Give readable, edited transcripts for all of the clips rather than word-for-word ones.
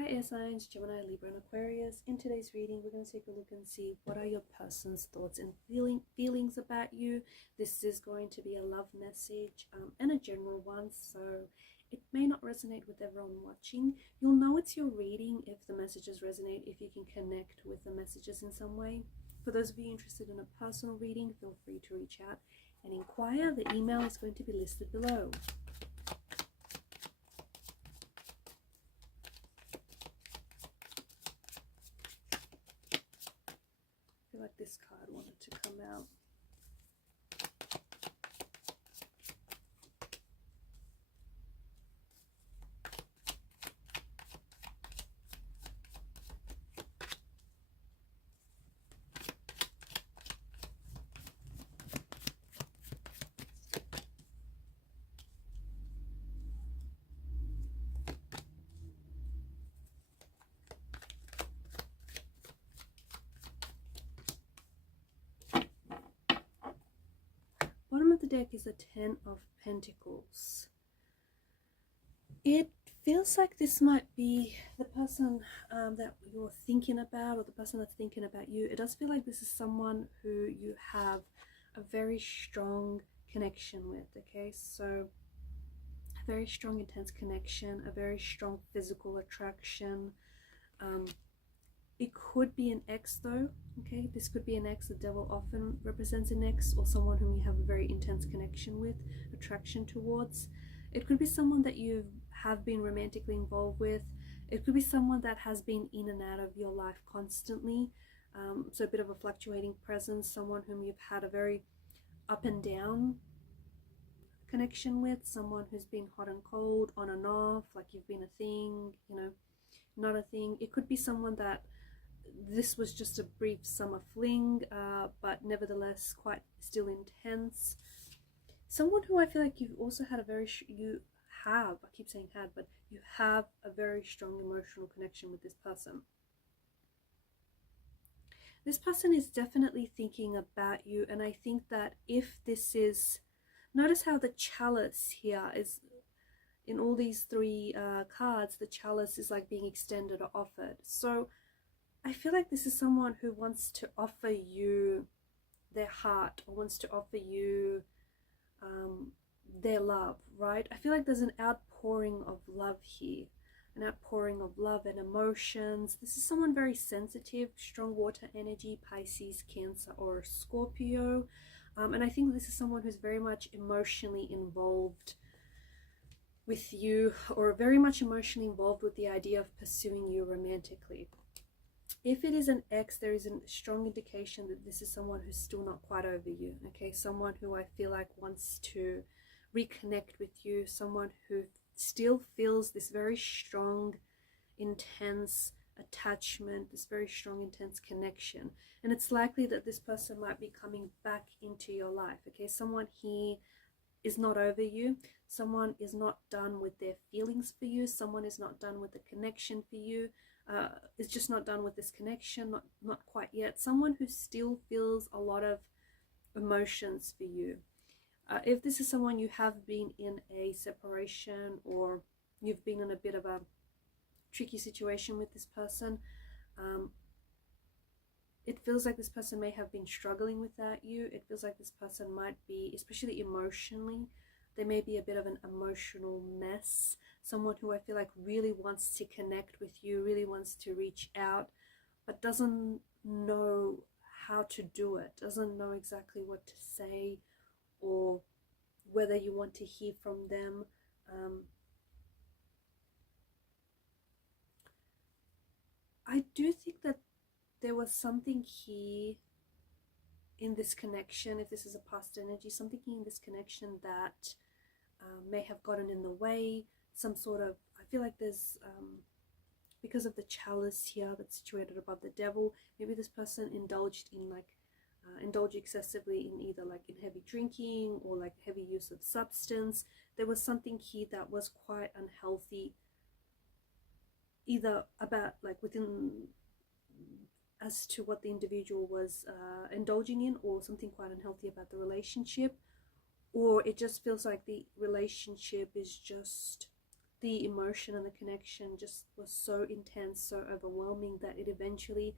Hi air signs, Gemini, Libra and Aquarius. In today's reading, we're going to take a look and see what are your person's thoughts and feelings about you. This is going to be a love message and a general one, so it may not resonate with everyone watching. You'll know it's your reading if the messages resonate, if you can connect with the messages in some way. For those of you interested in a personal reading, feel free to reach out and inquire. The email is going to be listed below. I feel like this card wanted to come out. Bottom of the deck is the Ten of Pentacles. It feels like this might be the person that you're thinking about, or the person that's thinking about you. It does feel like this is someone who you have a very strong connection with, okay? So a very strong, intense connection, a very strong physical attraction. It could be an ex though, okay? This could be an ex. The devil often represents an ex, or someone whom you have a very intense connection with, attraction towards. It could be someone that you have been romantically involved with. It could be someone that has been in and out of your life constantly. So a bit of a fluctuating presence, someone whom you've had a very up and down connection with, someone who's been hot and cold, on and off, like you've been a thing, you know, not a thing. It could be someone that this was just a brief summer fling, but nevertheless quite still intense. Someone who I feel like you've also had a very, I keep saying had, but you have a very strong emotional connection with this person. This person is definitely thinking about you, and I think that if this is, notice how the chalice here is, in all these three cards, the chalice is like being extended or offered. So I feel like this is someone who wants to offer you their heart, or wants to offer you their love, right? I feel like there's an outpouring of love here, an outpouring of love and emotions. This is someone very sensitive, strong water energy, Pisces, Cancer, or Scorpio. And I think this is someone who's very much emotionally involved with you, or very much emotionally involved with the idea of pursuing you romantically. If it is an ex, there is a strong indication that this is someone who's still not quite over you, okay? Someone who I feel like wants to reconnect with you, someone who still feels this very strong, intense attachment, this very strong, intense connection. And it's likely that this person might be coming back into your life, okay? Someone here is not over you. Someone is not done with their feelings for you. Someone is not done with the connection for you. Is just not done with this connection, not quite yet. Someone who still feels a lot of emotions for you. If this is someone you have been in a separation, or you've been in a bit of a tricky situation with this person, it feels like this person may have been struggling without you. It feels like this person might be, especially emotionally, they may be a bit of an emotional mess. Someone who I feel like really wants to connect with you, really wants to reach out, but doesn't know how to do it, doesn't know exactly what to say, or whether you want to hear from them. I do think that there was something here in this connection, if this is a past energy, something in this connection that may have gotten in the way. Some sort of, I feel like there's, because of the chalice here that's situated above the devil, maybe this person indulged in indulge excessively in either like in heavy drinking, or like heavy use of substance. There was something here that was quite unhealthy, either about like within, as to what the individual was indulging in, or something quite unhealthy about the relationship. Or it just feels like the relationship is just the emotion and the connection just was so intense, so overwhelming, that it eventually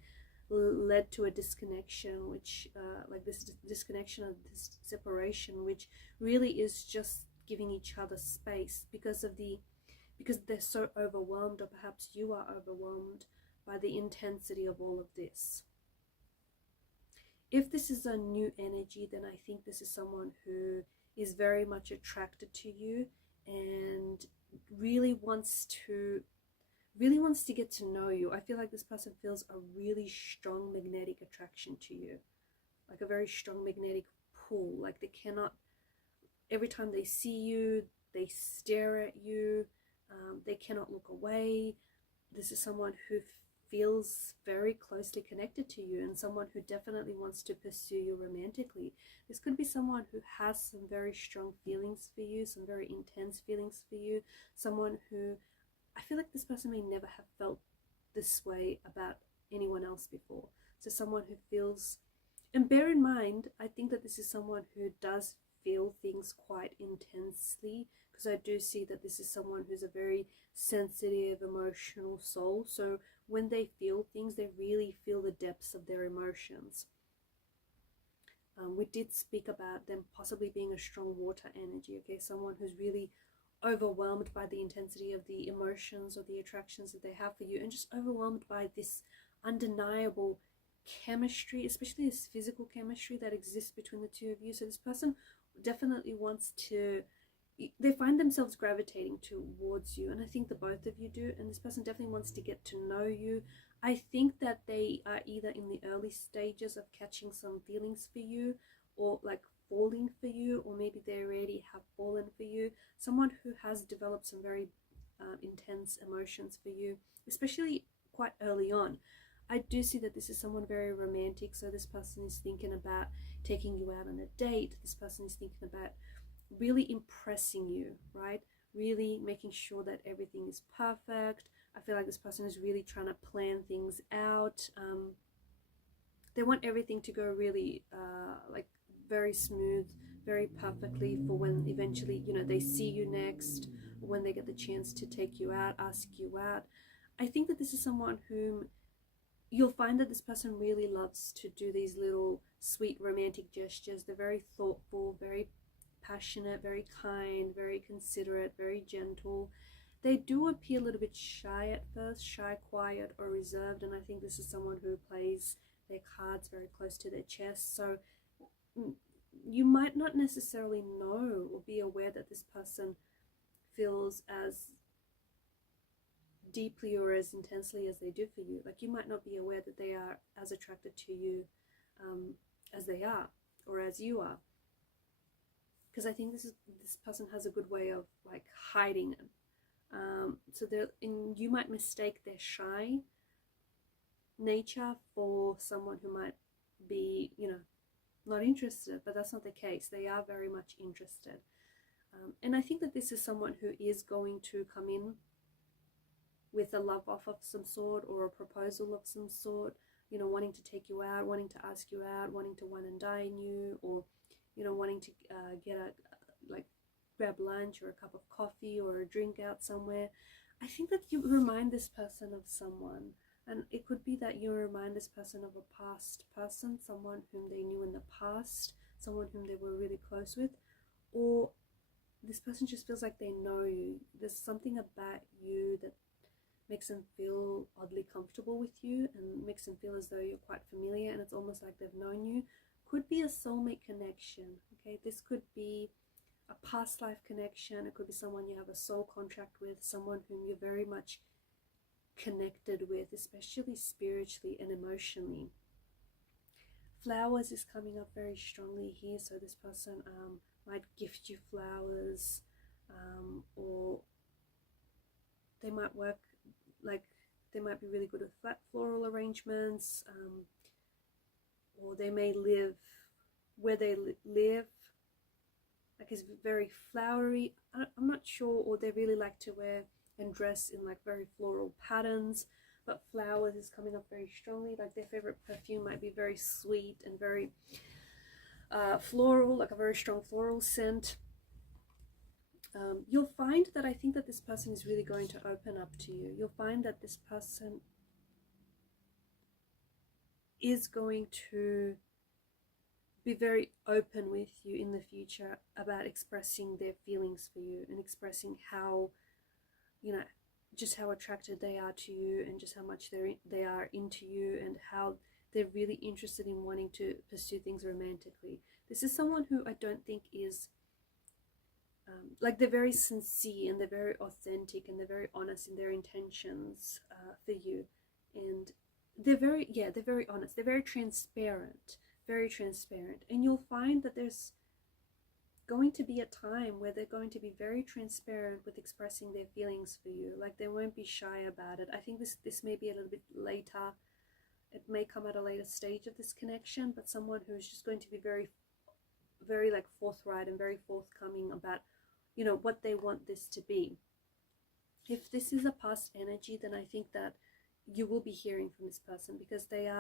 led to a disconnection, which like this disconnection of this separation, which really is just giving each other space because they're so overwhelmed, or perhaps you are overwhelmed by the intensity of all of this. If this is a new energy, then I think this is someone who is very much attracted to you and really wants to get to know you. I feel like this person feels a really strong magnetic attraction to you, like a very strong magnetic pull. Like they cannot, every time they see you, they stare at you, they cannot look away. This is someone who feels very closely connected to you, and someone who definitely wants to pursue you romantically. This could be someone who has some very strong feelings for you, some very intense feelings for you, someone who, I feel like this person may never have felt this way about anyone else before. So someone who feels, and bear in mind, I think that this is someone who does feel things quite intensely, because I do see that this is someone who's a very sensitive, emotional soul. So when they feel things, they really feel the depths of their emotions. We did speak about them possibly being a strong water energy, okay? Someone who's really overwhelmed by the intensity of the emotions or the attractions that they have for you, and just overwhelmed by this undeniable chemistry, especially this physical chemistry that exists between the two of you. So this person definitely wants to, they find themselves gravitating towards you, and I think the both of you do, and this person definitely wants to get to know you. I think that they are either in the early stages of catching some feelings for you, or like falling for you, or maybe they already have fallen for you. Someone who has developed some very intense emotions for you, especially quite early on. I do see that this is someone very romantic, so this person is thinking about taking you out on a date. This person is thinking about really impressing you, right? Really making sure that everything is perfect. I feel like this person is really trying to plan things out. They want everything to go really like very smooth, very perfectly, for when eventually, you know, they see you next, or when they get the chance to take you out, ask you out. I think that this is someone whom you'll find that this person really loves to do these little sweet romantic gestures. They're very thoughtful, very passionate, very kind, very considerate, very gentle. They do appear a little bit shy at first, shy, quiet, or reserved, and I think this is someone who plays their cards very close to their chest. So you might not necessarily know or be aware that this person feels as deeply or as intensely as they do for you. Like, you might not be aware that they are as attracted to you as they are, or as you are, because I think this person has a good way of like hiding it. So you might mistake their shy nature for someone who might be, you know, not interested, but that's not the case. They are very much interested. And I think that this is someone who is going to come in with a love offer of some sort, or a proposal of some sort, you know, wanting to take you out, wanting to ask you out, wanting to wine and dine you, or, you know, wanting to grab lunch or a cup of coffee or a drink out somewhere. I think that you remind this person of someone, and it could be that you remind this person of a past person, someone whom they knew in the past, someone whom they were really close with, or this person just feels like they know you. There's something about you that makes them feel oddly comfortable with you, and makes them feel as though you're quite familiar, and it's almost like they've known you. Could be a soulmate connection, okay? This could be a past life connection. It could be someone you have a soul contract with, someone whom you're very much connected with, especially spiritually and emotionally. Flowers is coming up very strongly here, so this person might gift you flowers, or they might work, like, they might be really good with flat floral arrangements, or they may live where they live, like, is very flowery. I'm not sure, or they really like to wear and dress in like very floral patterns, but flowers is coming up very strongly. Like, their favorite perfume might be very sweet and very floral, like a very strong floral scent. You'll find that I think that this person is really going to open up to you. You'll find that this person is going to be very open with you in the future about expressing their feelings for you and expressing how, you know, just how attracted they are to you and just how much they are into you and how they're really interested in wanting to pursue things romantically. This is someone who I don't think is like, they're very sincere and they're very authentic and they're very honest in their intentions for you, and they're very honest, they're very transparent, and you'll find that there's going to be a time where they're going to be very transparent with expressing their feelings for you. Like, they won't be shy about it. I think this may be a little bit later, it may come at a later stage of this connection, but someone who's just going to be very like forthright and very forthcoming about, you know, what they want this to be. If this is a past energy, then I think that you will be hearing from this person, because they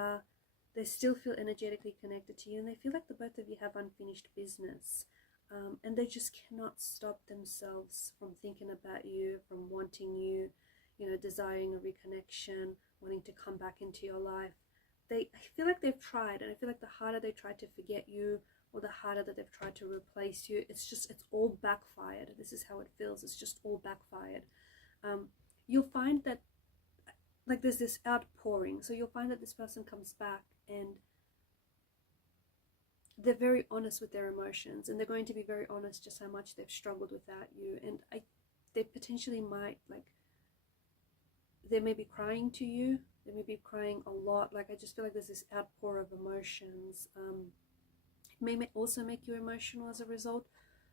still feel energetically connected to you, and they feel like the both of you have unfinished business, and they just cannot stop themselves from thinking about you, from wanting you, you know, desiring a reconnection, wanting to come back into your life. I feel like they've tried, and I feel like the harder they try to forget you, or the harder that they've tried to replace you, it's all backfired. This is how it feels. It's just all backfired. You'll find that, like, there's this outpouring. So you'll find that this person comes back and they're very honest with their emotions, and they're going to be very honest just how much they've struggled without you. And they potentially might, like, they may be crying to you. They may be crying a lot. Like, I just feel like there's this outpour of emotions. It may also make you emotional as a result.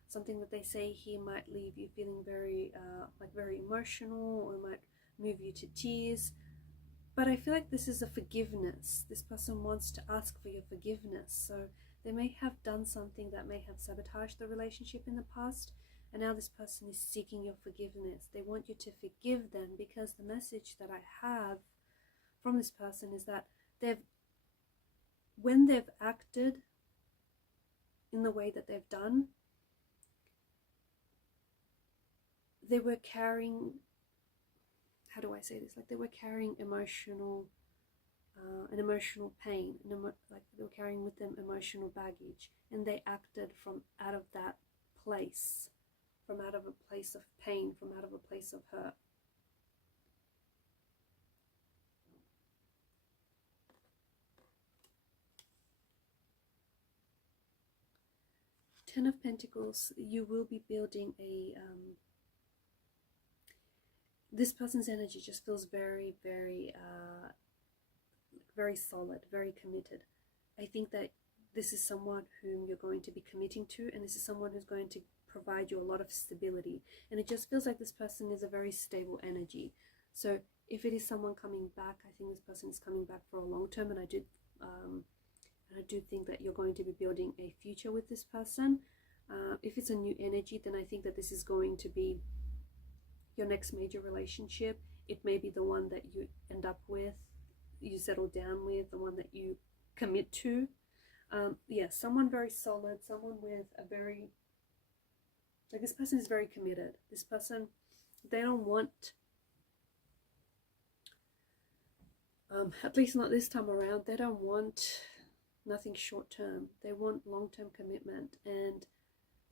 Something that they say here might leave you feeling very very emotional, or might move you to tears. But I feel like this is a forgiveness. This person wants to ask for your forgiveness. So they may have done something that may have sabotaged the relationship in the past, and now this person is seeking your forgiveness. They want you to forgive them, because the message that I have from this person is that when they've acted in the way that they've done, they were carrying, how do I say this? Like, they were carrying emotional pain, like they were carrying with them emotional baggage, and they acted from out of that place, from out of a place of pain, from out of a place of hurt. Ten of Pentacles, you will be building a this person's energy just feels very, very very solid, very committed. I think that this is someone whom you're going to be committing to, and this is someone who's going to provide you a lot of stability, and it just feels like this person is a very stable energy. So if it is someone coming back, I think this person is coming back for a long term, and I do think that you're going to be building a future with this person. If it's a new energy, then I think that this is going to be your next major relationship. It may be the one that you end up with, you settle down with, the one that you commit to. Yeah, someone very solid, someone with a very, like, this person is very committed. This person, they don't want, at least not this time around, they don't want nothing short term. They want long-term commitment, and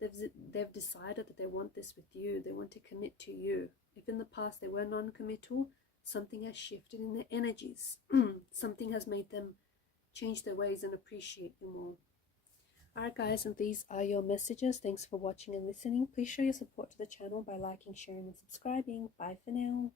they've decided that they want this with you. They want to commit to you. If in the past they were non-committal, something has shifted in their energies. Something has made them change their ways and appreciate you more. Alright guys, and these are your messages. Thanks for watching and listening. Please show your support to the channel by liking, sharing and subscribing. Bye for now.